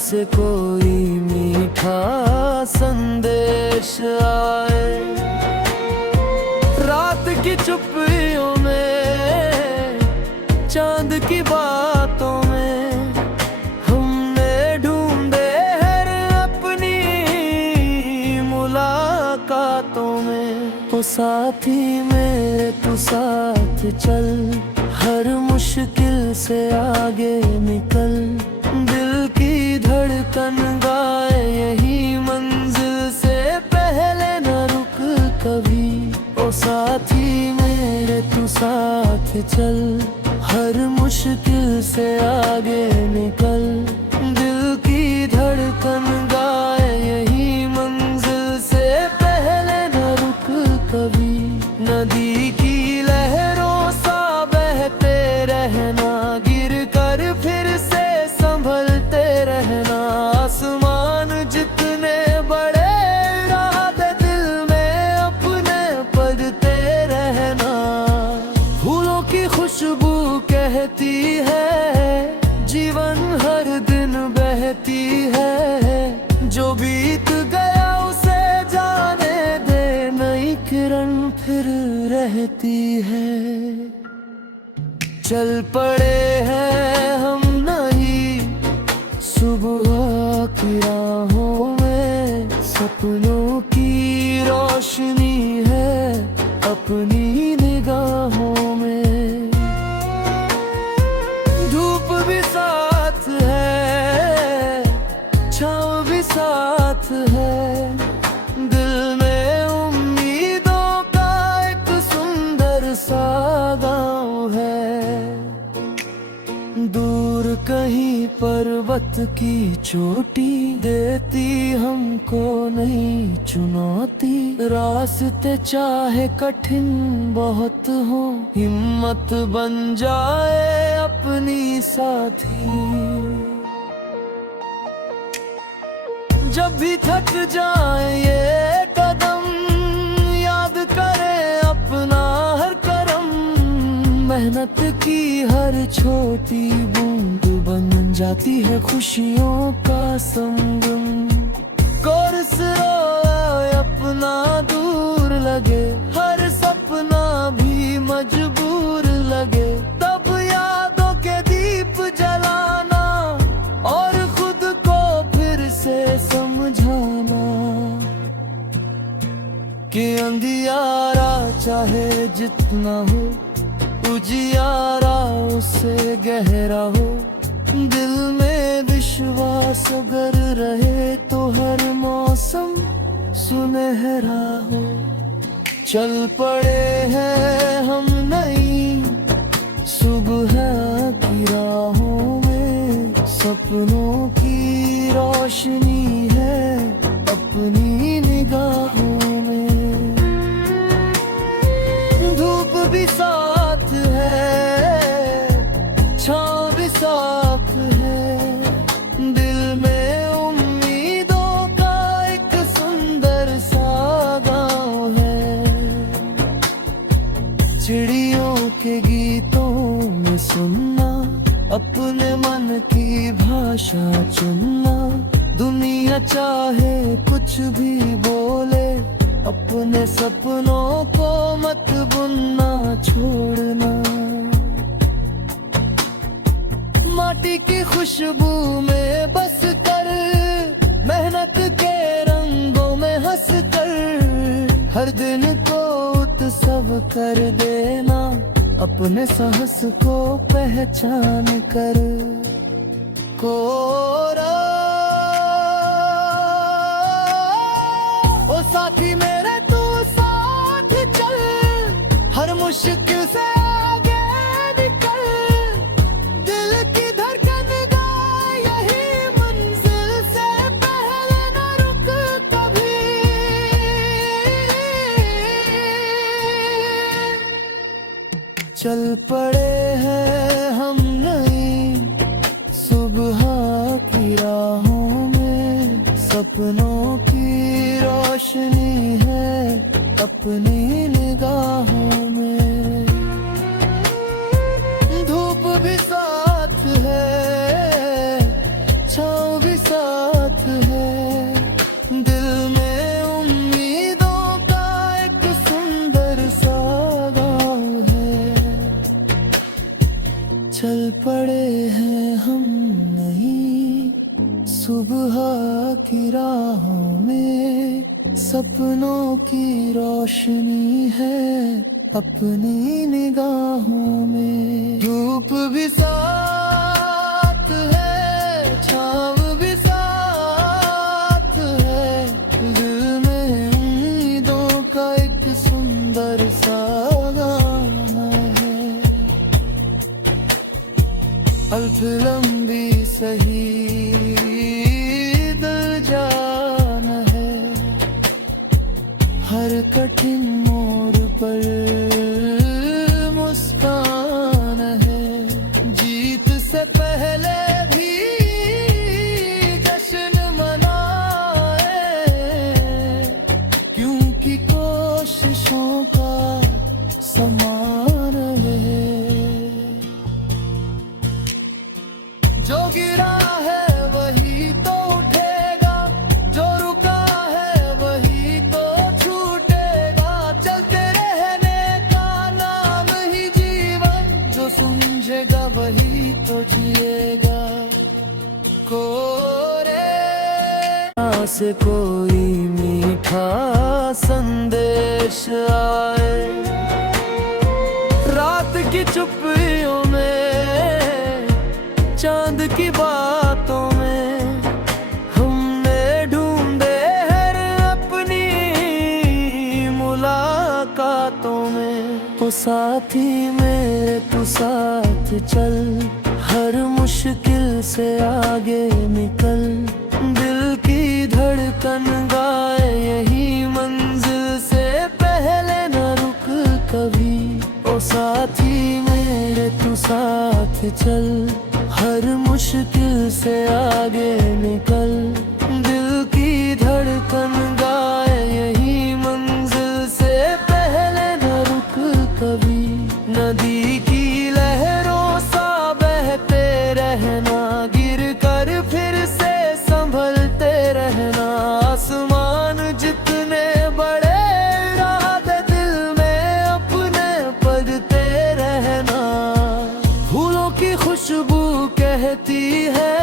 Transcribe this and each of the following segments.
से कोई मीठा संदेश आए। रात की चुप्पियों में, चांद की बातों में, हमने ढूंढे हर अपनी मुलाकातों में। ओ साथी मेरे तू साथ चल, हर मुश्किल से आगे निकल। दिल की धड़कन गाए यही मंजिल से पहले न रुक कभी। ओ साथी मेरे तू साथ चल, हर मुश्किल से आगे निकल। दिल की धड़कन गाए यही मंजिल से पहले न रुक कभी। नदी की लहरों सा बहते रहना, गिर कर फिर से संभलते रहना। आसमान जितने बड़े इरादे दिल में अपने पढ़ते रहना। फूलों की खुशबू कहती है जीवन हर दिन बहती है। जो बीत गया उसे जाने दे, नई किरण फिर रहती है। चल पड़े हैं हम नई सुबह की राहों में। सपनों की रोशनी है अपनी निगाहों में। धूप भी साथ है, छाँव भी साथ है। दिल में उम्मीदों का एक सुंदर सा गाँव है। दूर कहीं पर्वत की चोटी देती हमको नई चुनौती। रास्ते चाहे कठिन बहुत हो, हिम्मत बन जाए अपनी साथी। जब भी थक जाए ये कदम, याद करें अपना हर करम। मेहनत की हर छोटी बूंद बन जाती है खुशियों का संगम। कोर्स रोए अपना दूर लगे, हर सपना भी मजबूर लगे। तब यादों के दीप जलाना और खुद को फिर से समझाना कि अंधियारा चाहे जितना हो, उजियारा उससे गहरा हो। दिल में विश्वास अगर रहे तो हर मौसम सुनहरा हो। चल पड़े हैं हम नई सुबह की राहों में। सपनों की रोशनी है अपनी निगाहों में। धूप भी साथ है, छाँव भी साथ है। दिल में उम्मीदों का एक सुंदर सा गाँव है। चिड़ियों के गीतों में सुनना, अपने मन की भाषा चुनना। दुनिया चाहे कुछ भी बोले, अपने सपनों को मत बुनना छोड़ना। माटी की खुशबू में बस कर, मेहनत के रंगों में हंस कर। हर दिन को उत्सव कर देना, अपने साहस को पहचान कर। कोरा ओ साथी मेरे तू साथ चल, हर मुश्किल से आगे निकल। दिल की धड़कन गाए यही मंजिल से पहले न रुक कभी। चल पड़े हैं हम नई सुबह की राहों में। सपनों की रोशनी है अपनी निगाहों में। धूप भी साथ है, छाँव भी साथ है। दिल में उम्मीदों का एक सुंदर सा गाँव है। चल पड़े हैं हम नहीं सुबह की राहों में, सपनों की रोशनी है अपनी निगाहों में। धूप भी साथ है, छाँव भी साथ है, दिल में उम्मीदों का एक सुंदर सा गाना है। अल्फ लंबी सही दिल जान है, हर कठिन मोड़ पर मुस्कान है। जीत से पहले भी जश्न मनाए, क्योंकि कोशिशों का समान है। जो गिरा है वही तो उठेगा, जो रुका है वही तो छूटेगा। चलते रहने का नाम ही जीवन, जो समझेगा वही तो जिएगा। कोरे से कोई मीठा संदेश आए, रात की चुप्पियों में, चांद की बातों में, हमने ढूंढे हर अपनी मुलाकातों में। ओ साथी मेरे तू साथ चल, हर मुश्किल से आगे निकल। दिल की धड़कन गाए यही मंजिल से पहले न रुक कभी। ओ साथी मेरे तू साथ चल, हर मुश्किल से आगे निकल। दिल की धड़कन गाए यही मंजिल से पहले न रुक कभी। नदी की लहरों सा बहते रहना, गिर कर फिर से संभलते रहना। आसमान जितने बड़े इरादे दिल में अपने पढ़ते रहना। फूलों की खुशबू कहती है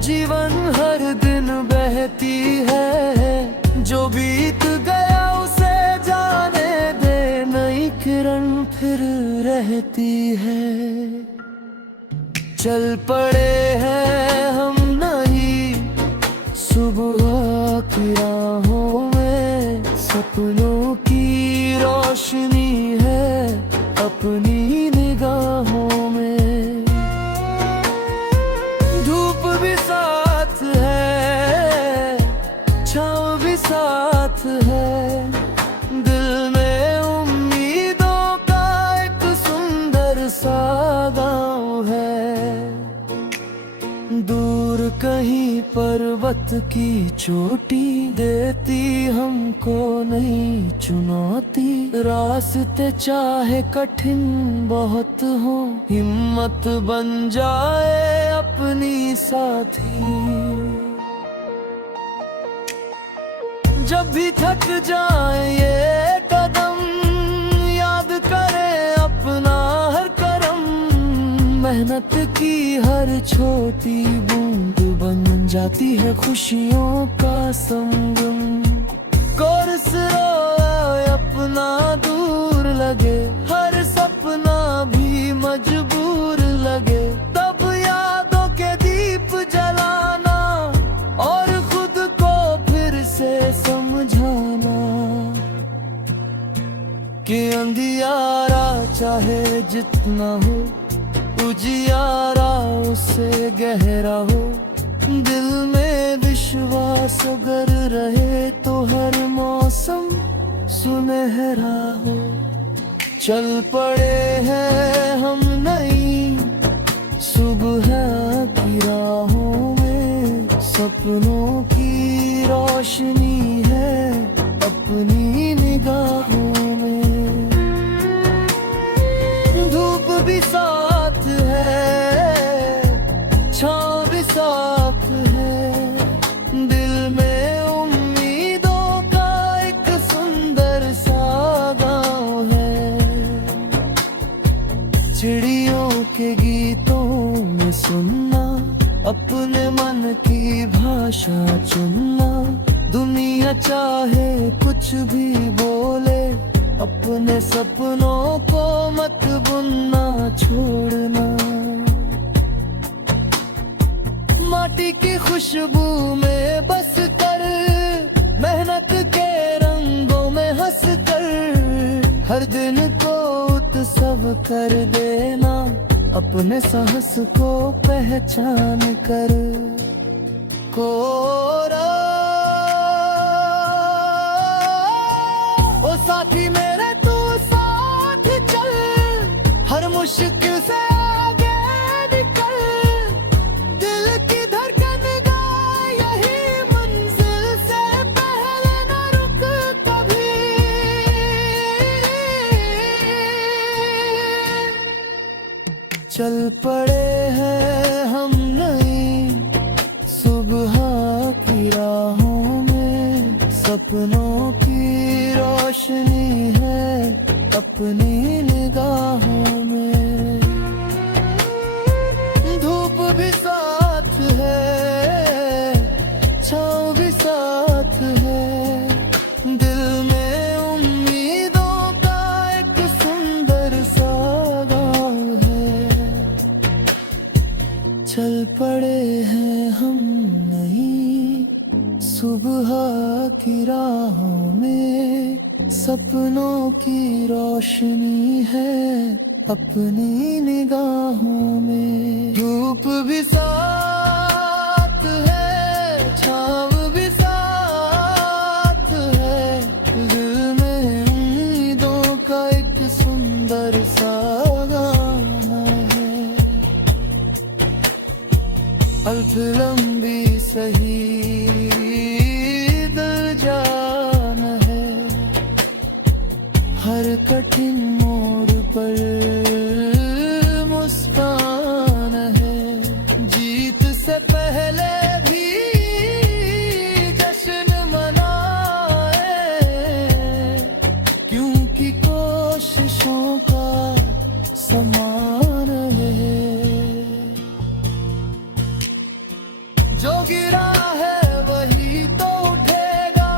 जीवन हर दिन बहती है। जो बीत गया उसे जाने दे, नई किरण फिर रहती है। चल पड़े हैं हम नहीं सुबह की राहों में, सपनों की रोशनी है अपनी निगाहों में। धूप भी साथ है, छाँव भी साथ है, दिल में उम्मीदों का एक सुंदर सा गाँव है। दूर कहीं पर्वत की चोटी देती हमको नहीं चुनौती। रास्ते चाहे कठिन बहुत हो, हिम्मत बन जाए अपनी साथी। जब भी थक जाए ये कदम, याद करें अपना हर करम। मेहनत की हर छोटी बूंद बन जाती है खुशियों का संगम। कोर्स अपना दूर लगे, हर सपना भी मजबूर लगे। तब यादों के दीप जलाना और खुद को फिर से समझाना कि अंधियारा चाहे जितना हो, उजियारा उससे गहरा हो। दिल में विश्वास अगर रहे तो हर मौसम सुनहरा हो। चल पड़े हैं हम नई सुबह की राहों में, सपनों की रोशनी है अपनी निगाहों में। धूप भी साथ है, छाँव भी साथ है, मन की भाषा चुनना, दुनिया चाहे कुछ भी बोले, अपने सपनों को मत बुनना छोड़ना। माटी की खुशबू में बस कर, मेहनत के रंगों में हंस कर, हर दिन को उत्सव कर देना, अपने साहस को पहचान कर। कोरा ओ साथी मेरे तू साथ चल, हर मुश्किल से आगे निकल, दिल की धड़कन गा यही मंजिल से पहले न रुक कभी। चल पड़े हैं हम नई सुबह की राहों में, सपनों की रोशनी है अपनी निगाहों में। धूप भी साथ है, छाँव भी साथ है, दिल में उम्मीदों का एक सुंदर सा गाँव है। चल पड़े हैं हम नई सुबह की राहों में, सपनों की रोशनी है अपनी निगाहों में। धूप भी साथ है, छाँव भी साथ है, दिल में उम्मीदों का एक सुंदर सा गाना है। अल्फ लंबी सही दिल जान है, हर कठिन मोड़ पर मुस्कान है। जीत से पहले भी जश्न मनाए, क्योंकि कोशिशों का समान है। जो गिरा है वही तो उठेगा,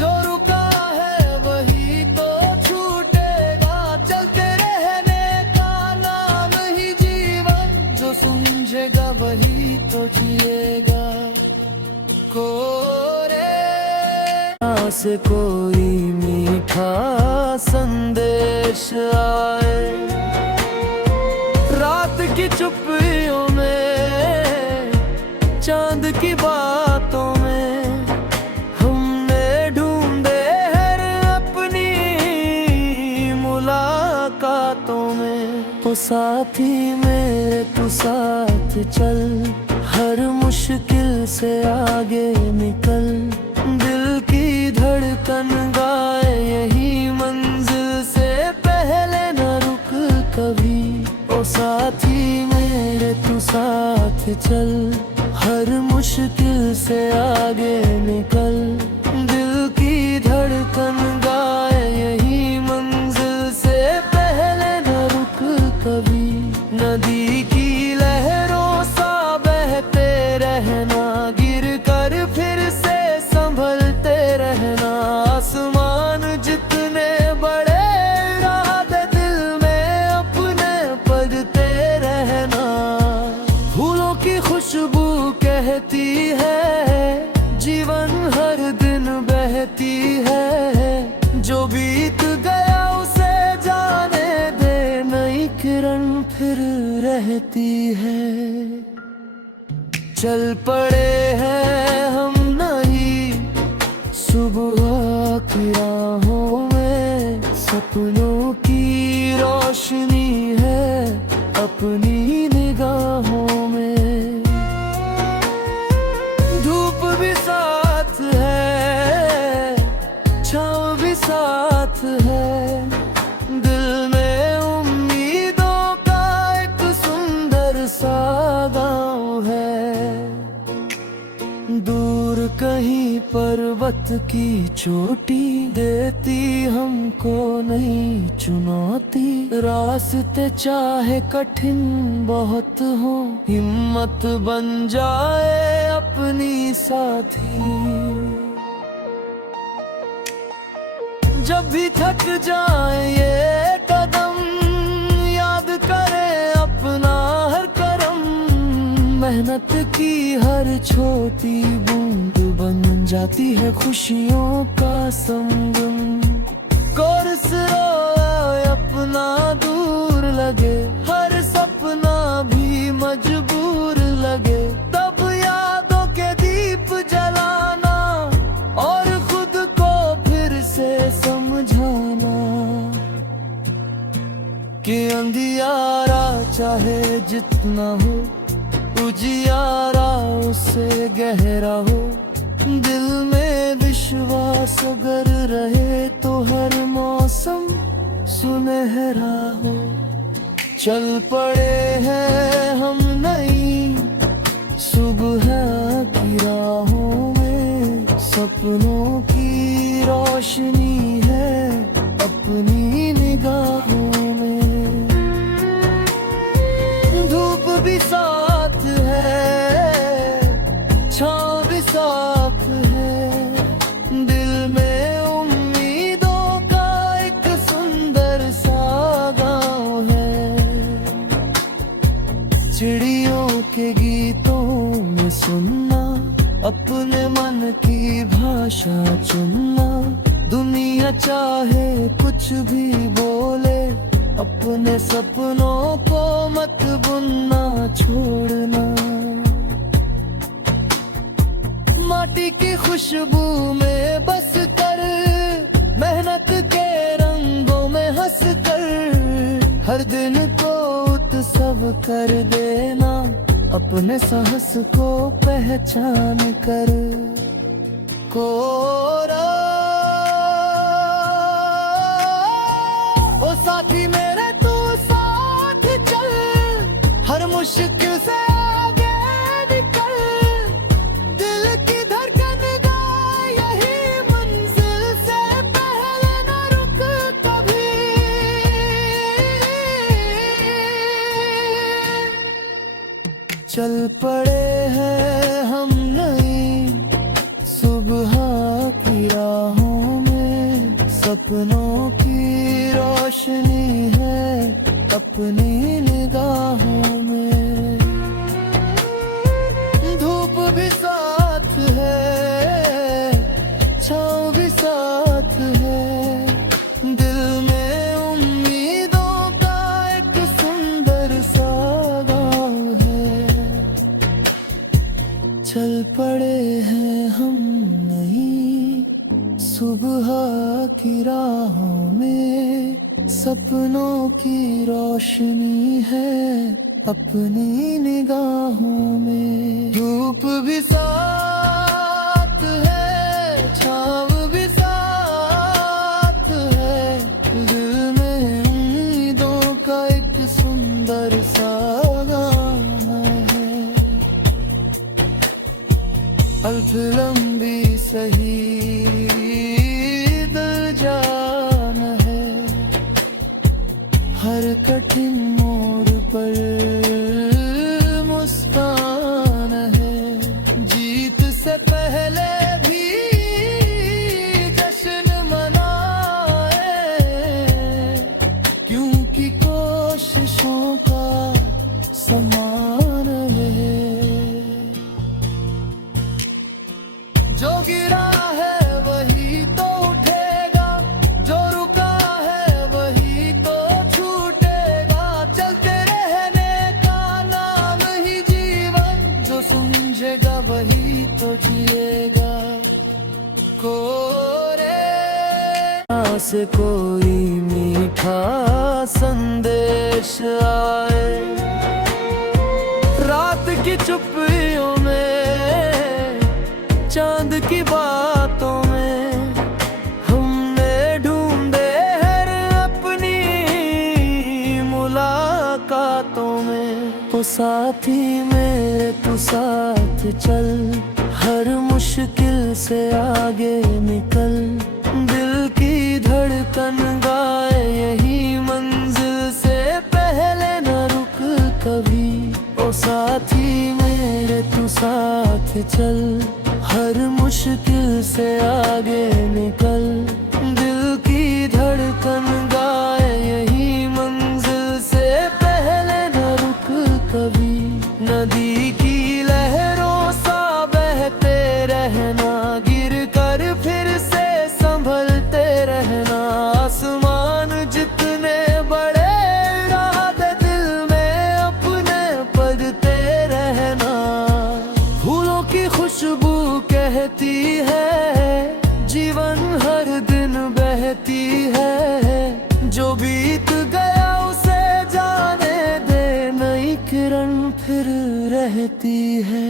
जो रुका है वही तो छूटेगा। चलते रहने का नाम ही जीवन, जो समझेगा वही तो जिएगा। कोरे से कोई मीठा संदेश आए, रात की चुप्पियों में, चांद की बातों में, हमने ढूंढे हर अपनी मुलाकातों में। ओ साथी मेरे तू साथ चल, हर मुश्किल से आगे निकल, दिल की धड़कन गाए यही मंजिल से पहले न रुक कभी। ओ साथी मेरे तू साथ चल, हर मुश्किल से आगे निकल, दिल की धड़कन गाए यही मंजिल से पहले न रुक कभी। नदी की लहरों सा बहते रहना, गिर कर फिर से संभलते रहना। आसमान जितने बड़े इरादे दिल में अपने पढ़ते रहना। फूलों की खुशबू कहती है जीवन हर दिन बहती है, जो बीत गया उसे जाने दे, नई किरण फिर रहती है। चल पड़े हैं हम नई सुबह की राहों में, सपनों की रोशनी है अपनी निगाहों में। धूप भी साथ है, छाँव भी साथ है, दिल में उम्मीदों का एक सुंदर सा गाँव है। दूर कहीं पर्वत की चोटी देती हमको नहीं चुनौती। रास्ते चाहे कठिन बहुत हो, हिम्मत बन जाए अपनी साथी। जब भी थक जाए ये कदम, याद करें अपना हर करम। मेहनत की हर छोटी बूंद बन जाती है खुशियों का संगम। कोर्स अपना दूर लगे, हर सपना भी मजबूर लगे, तब यादों के दीप जलाना और खुद को फिर से समझाना कि अंधियारा चाहे जितना हो, उजियारा उससे गहरा हो। दिल में विश्वास अगर रहे तो हर मौसम सुनहरा हो। चल पड़े हैं हम नई सुबह की राहों में, सपनों की रोशनी है अपनी निगाहों में। धूप भी साथ है, छाँव भी साथ है, दिल में उम्मीदों का एक सुंदर सा गाँव है। चिड़ियों के गीतों में सुनना, अपने मन की भाषा चुनना। दुनिया चाहे कुछ भी बोले, अपने सपनों को मत बुनना छोड़ना। माटी की खुशबू में बस कर, मेहनत के रंगों में हंस कर, हर दिन को उत्सव कर देना, अपने साहस को पहचान कर। कोरा ओ साथी मेरे तू साथ चल, हर मुश्किल से आगे निकल। दिल की धड़कन गा यही मंजिल से पहले न रुक कभी। चल पड़े हैं हम नई सुबह की राहों में, सपनों की रोशनी है अपनी निगाहों में। धूप भी साथ है, छाँव भी साथ है, दिल में उम्मीदों का एक सुंदर सा गाँव है। चल पड़े हैं हम नहीं सुबह की राहों में, सपनों की रोशनी है अपनी निगाहों में। धूप भी साथ है, छाँव भी साथ है, दिल में उम्मीदों का एक सुंदर सा गाँव है। अल्फ लंबी सही दिल जान है, हर कठिन मोड़ पर मुस्कान है। जीत से पहले भी जश्न मनाए, क्योंकि कोशिशों का समान है। जो गिरा है वही तो उठेगा, जो रुका है वही तो छूटेगा। चलते रहने का नाम ही जीवन, जो समझेगा वही तो जिएगा। कोरे से कोई मीठा संदेश आए, रात की चुप्पियों में, चांद की बातों में, हमने ढूंढे हर अपनी मुलाकातों में। ओ साथी मेरे तू साथ चल, हर मुश्किल से आगे निकल, दिल की धड़कन गाए यही मंजिल से पहले न रुक कभी। ओ साथी मेरे तू साथ चल, हर मुश्किल से आगे निकल, दिल की धड़कन गाए यही मंजिल से पहले न रुक कभी। नदी की लहरों सा बहते रहना, गिर कर फिर से संभलते रहना, आसमान जितने बड़े उड़ा दे दिल में अपने पढ़ते रहना। फूलों की खुशबू कहती है जीवन हर दिन बहती है, जो बीत गया उसे जाने दे, नई किरण फिर रहती है।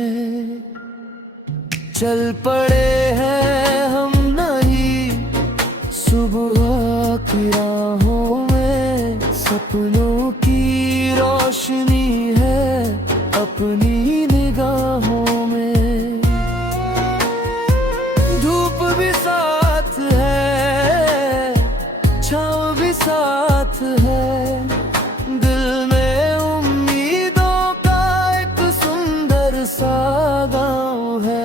चल पड़े हैं हम नहीं सुबह की राहों में, सपनों की रोशनी है अपनी निगाहों में। धूप भी साथ है, छाँव भी साथ है, दिल में उम्मीदों का एक सुंदर सा गाँव है।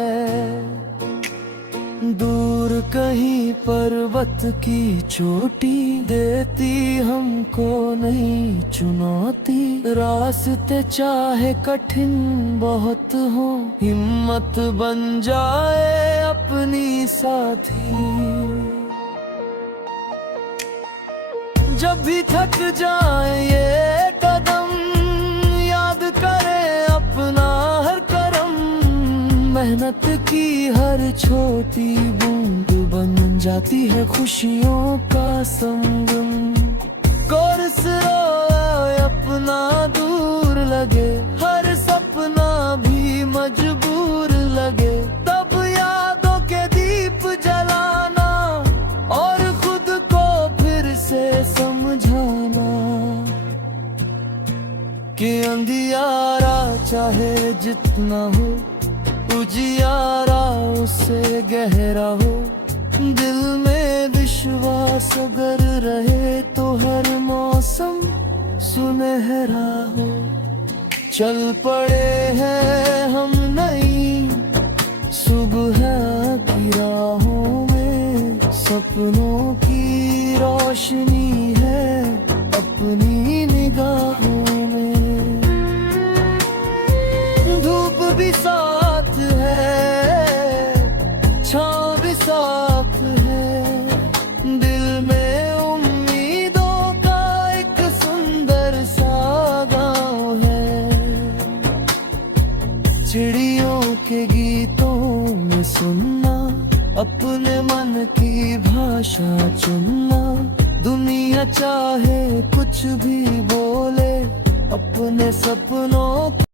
दूर कहीं पर्वत की चोटी देती हमको नई चुनौती, रास्ते चाहे कठिन बहुत हो, हिम्मत बन जाए अपनी साथी। जब भी थक जाए ये कदम, याद करें अपना हर करम, मेहनत की हर छोटी बूंद बन जाती है खुशियों का संगम। कोर्स रोए अपना दूर लगे, हर सपना भी मजबूर लगे, तब यादों के दीप जलाना और खुद को फिर से समझाना कि अंधियारा चाहे जितना हो, उजियारा उससे गहरा हो, दिल में विश्वास अगर रहे तो हर मौसम सुनहरा हो। चल पड़े हैं हम नई सुबह की राहों में, सपनों की रोशनी है अपनी निगाहों में। धूप भी साथ है, छाँव भी साथ है, दिल में उम्मीदों का एक सुंदर सा गाँव है। चिड़ियों के गीतों में सुनना, अपने मन की भाषा चुनना, दुनिया चाहे कुछ भी बोले, अपने सपनों